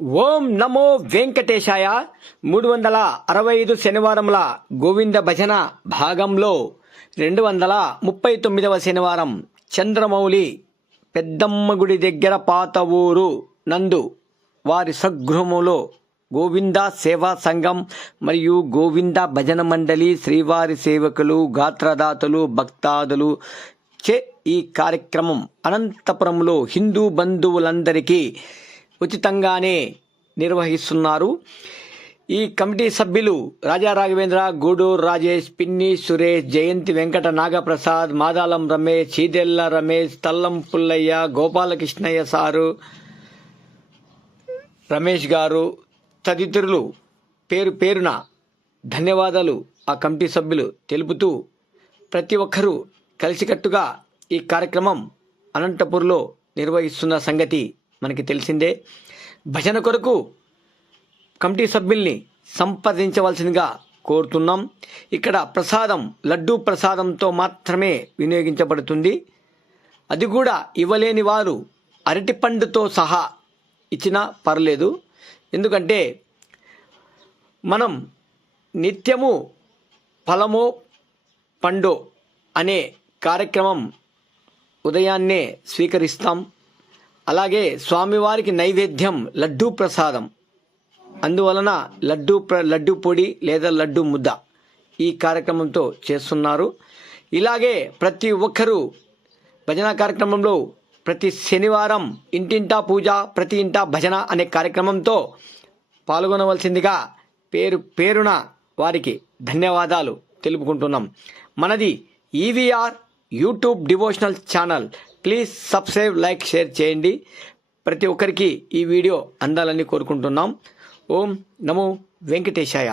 ఓం నమో వెంకటేశాయ. 365 శనివారముల గోవింద భజన భాగంలో 239వ శనివారం చంద్రమౌళి పెద్దమ్మ గుడి దగ్గర పాత ఊరు నందు వారి సగృహములో గోవింద సేవా సంఘం మరియు గోవింద భజన మండలి శ్రీవారి సేవకులు గాత్రదాతలు భక్తాదులు చే ఈ కార్యక్రమం అనంతపురంలో హిందూ బంధువులందరికీ ఉచితంగానే నిర్వహిస్తున్నారు. ఈ కమిటీ సభ్యులు రాజా రాఘవేంద్ర, గూడూరు రాజేష్, పిన్ని సురేష్, జయంతి వెంకట నాగప్రసాద్, మాదాలం రమేష్, చీదెల్ల రమేష్, తల్లం పుల్లయ్య, గోపాలకృష్ణయ్య సారు, రమేష్ గారు తదితరులు పేరు పేరున ధన్యవాదాలు ఆ కమిటీ సభ్యులు తెలుపుతూ ప్రతి ఒక్కరూ కలిసికట్టుగా ఈ కార్యక్రమం అనంతపూర్లో నిర్వహిస్తున్న సంగతి మనకి తెలిసిందే. భజన కొరకు కమిటీ సభ్యుల్ని సంప్రదించవలసిందిగా కోరుతున్నాం. ఇక్కడ ప్రసాదం లడ్డూ ప్రసాదంతో మాత్రమే వినియోగించబడుతుంది. అది కూడా ఇవ్వలేని వారు అరటిపండుతో సహా ఇచ్చినా పర్లేదు. ఎందుకంటే మనం నిత్యము ఫలమో పండో అనే కార్యక్రమం ఉదయాన్నే స్వీకరిస్తాం. అలాగే స్వామివారికి నైవేద్యం లడ్డూ ప్రసాదం, అందువలన లడ్డూ పొడి లేదా లడ్డూ ముద్ద ఈ కార్యక్రమంతో చేస్తున్నారు. ఇలాగే ప్రతి ఒక్కరూ భజన కార్యక్రమంలో ప్రతి శనివారం ఇంటింటా పూజ ప్రతి ఇంటా భజన అనే కార్యక్రమంతో పాల్గొనవలసిందిగా పేరు పేరున వారికి ధన్యవాదాలు తెలుపుకుంటున్నాం. మనది EVR YouTube devotional channel. Please subscribe, like, share చేయండి. ప్రతి ఒక్కరికి ఈ వీడియో అందాలని కోరుకుంటున్నాం. ఓం నమో వెంకటేశాయ.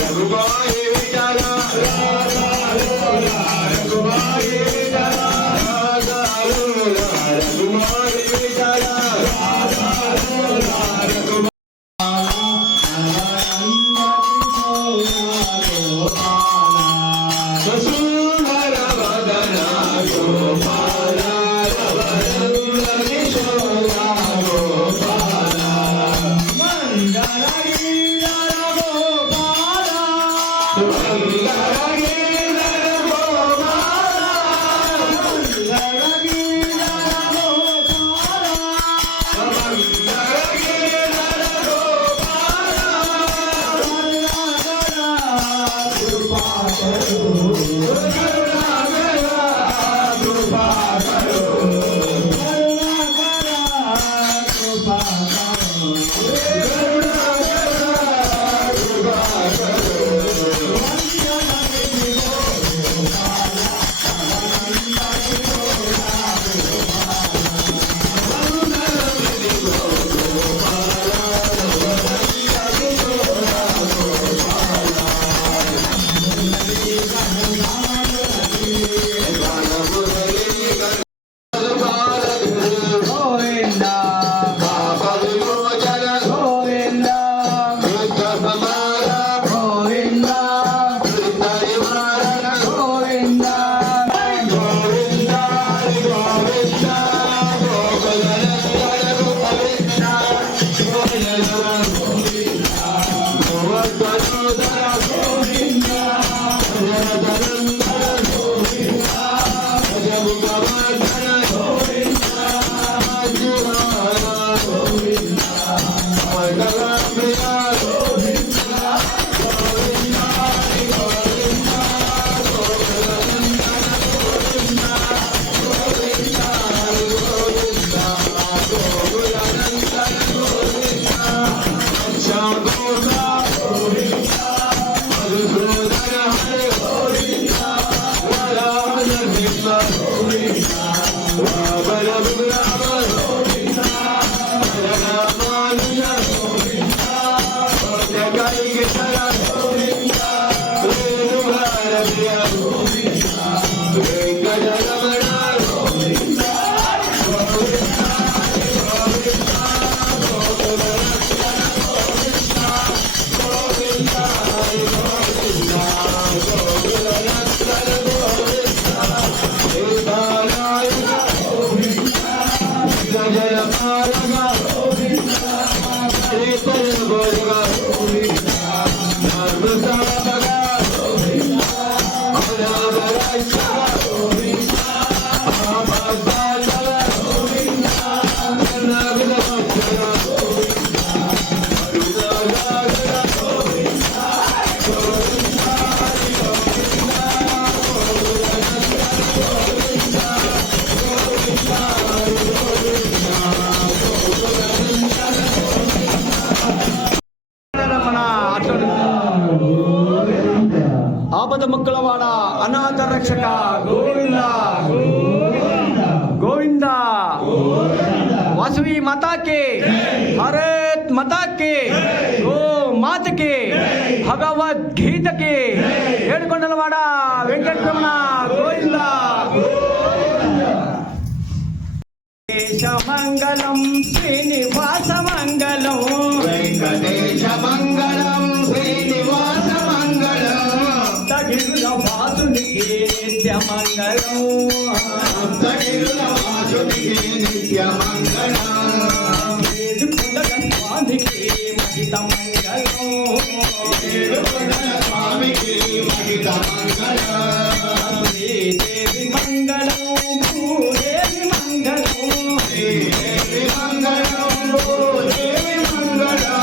Raghubai Vijaya ಆಪದ ಮಕ್ಕಳವಾಡ ಅನಾಥ ರಕ್ಷಕ ಗೋವಿಂದ ಗೋವಿಂದ ವಾಸವಿ ಮಾತಾ ಕೆ ಭಾರತ್ ಮಾತಾ ಕೆ ಗೋ ಮಾತ ಕೆ ಭಗವದ್ಗೀತ ಕೆ ಏಳುಕೊಂಡಲವಾಡ ವೆಂಕಟರಮಣ ಗೋವಿಂದ ವೆಂಕಟೇಶ ಮಂಗಲಂ ಶ್ರೀನಿವಾಸ ಮಂಗಲಂ ವೆಂಕಟೇಶ ಮಂಗಲಂ ಶ್ರೀನಿವಾಸ ಮಂಗಲಂ ತಗಿರುಲ ವಾಸುನಿಗೆ ನಿತ್ಯ ಮಂಗಲಂ ತಗಿರುಲ ವಾಸುನಿಗೆ ನಿತ್ಯ ಮಂಗಲಂ ವೇದುಕೊಂಡಲ ಸ್ವಾಮಿಗೆ ಮಹಿತ ಮಂಗಲಂ ವೇದುಕೊಂಡಲ ಸ್ವಾಮಿಗೆ ಮಹಿತ ಮಂಗಲಂ ಶ್ರೀದೇವಿ ಮಂಗಲಂ ಭೂದೇವಿ ಮಂಗಲಂ ಶ್ರೀದೇವಿ ಮಂಗಲಂ ಭೂದೇವಿ ಮಂಗಲಂ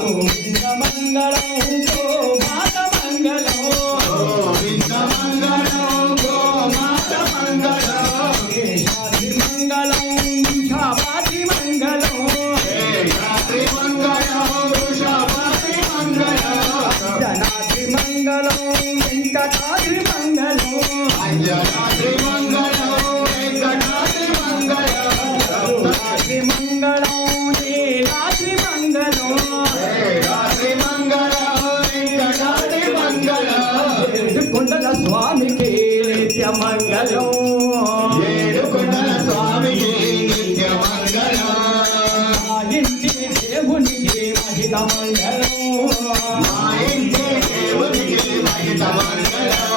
ಗೋವಿಂದ ಮಂಗಲಂ ಗೋ ಮಾತ ಮಂಗಲಂ ಗೋವಿಂದ ಮಂಗಲಂ ಗೋ ಮಾತ ಮಂಗಲಂ ಶೇಷಾದ್ರಿ ಮಂಗಲಂ ವೃಷಭಾದ್ರಿ ಮಂಗಲಂ ಶೇಷಾದ್ರಿ ಮಂಗಲಂ ವೃಷಭಾದ್ರಿ ಮಂಗಲಂ ಅಂಜನಾದ್ರಿ ಮಂಗಲಂ ವೆಂಕಟಾದ್ರಿ ಮಂಗಲಂ ಅಂಜನಾದ್ರಿ ಮಂಗಲಂ ವೆಂಕಟಾದ್ರಿ ಮಂಗಲಂ ಸಪ್ತಮಾದ್ರಿ ಮಂಗಲಂ ನೀಲಾದ್ರಿ ಮಂಗಲಂ ನೀಲಾದ್ರಿ ಮಂಗಲಂ ವೆಂಕಟಾದ್ರಿ ಮಂಗಲಂ ಕೊಂಡಲ ಸ್ವಾಮಿಗೆ ನಿತ್ಯ మంగళం ఏడుకొండల స్వామికి నిత్య మంగళం మా ఇంటి దేవునికి మహిత మంగళం మా ఇంటి దేవునికి మహిత మంగళం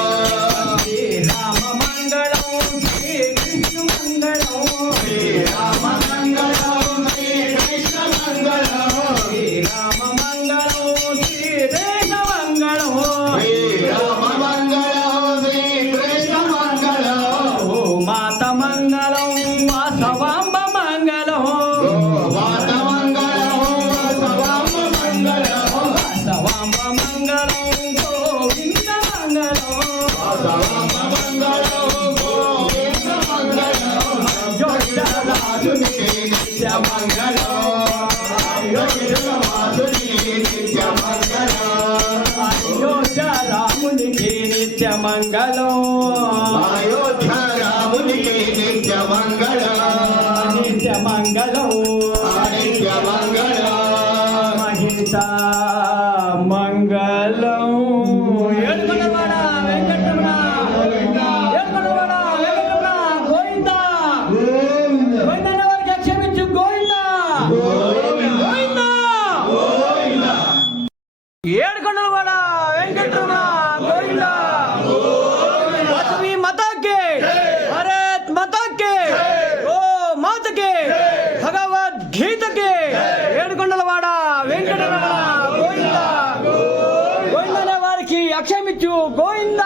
శ్రీరామ మంగళం శ్రీ కృష్ణ మంగళం శ్రీరామ మంగళం శ్రీకృష్ణ మంగళం శ్రీరామ మంగళం శ్రీకృష్ణ మంగళం శ్రీరామ మంగళం శ్రీకృష్ణ మంగళం ఓ మాత మంగళం వాసవాంబ మంగళం గోమాత మంగళం వాసవాంబ మంగళం వాసవాంబ మంగళం గోవింద మంగళం వాసవాంబ మంగళం గోవింద మంగళం అయోధ్యరాజునికి నిత్య మంగళం అయోధ్యవాసునికి నిత్య మంగళం అయోధ్య రామునికి నిత్య మంగళం అయోధ్య రామునికి నిత్య మంగళం నిత్య మంగళం నిత్య మంగళం మహిత మంగళం ఏడుకొండలవాడ వెంకటరమణ ఏడుకొండలవాడ వెంకటరమణ గోవింద గోవిందన్న వారికి క్షమించు గోవింద గోవింద ఏడుకొండలవాడ వెంకటరమణ గోవింద వాసవి మాతాకి భారత్ మాతాకి గో మాతకి భగవద్గీతకి ఏడుకొండలవాడ వెంకటరమణ గోవింద గోవిందనే వారికి అక్షమించు గోవింద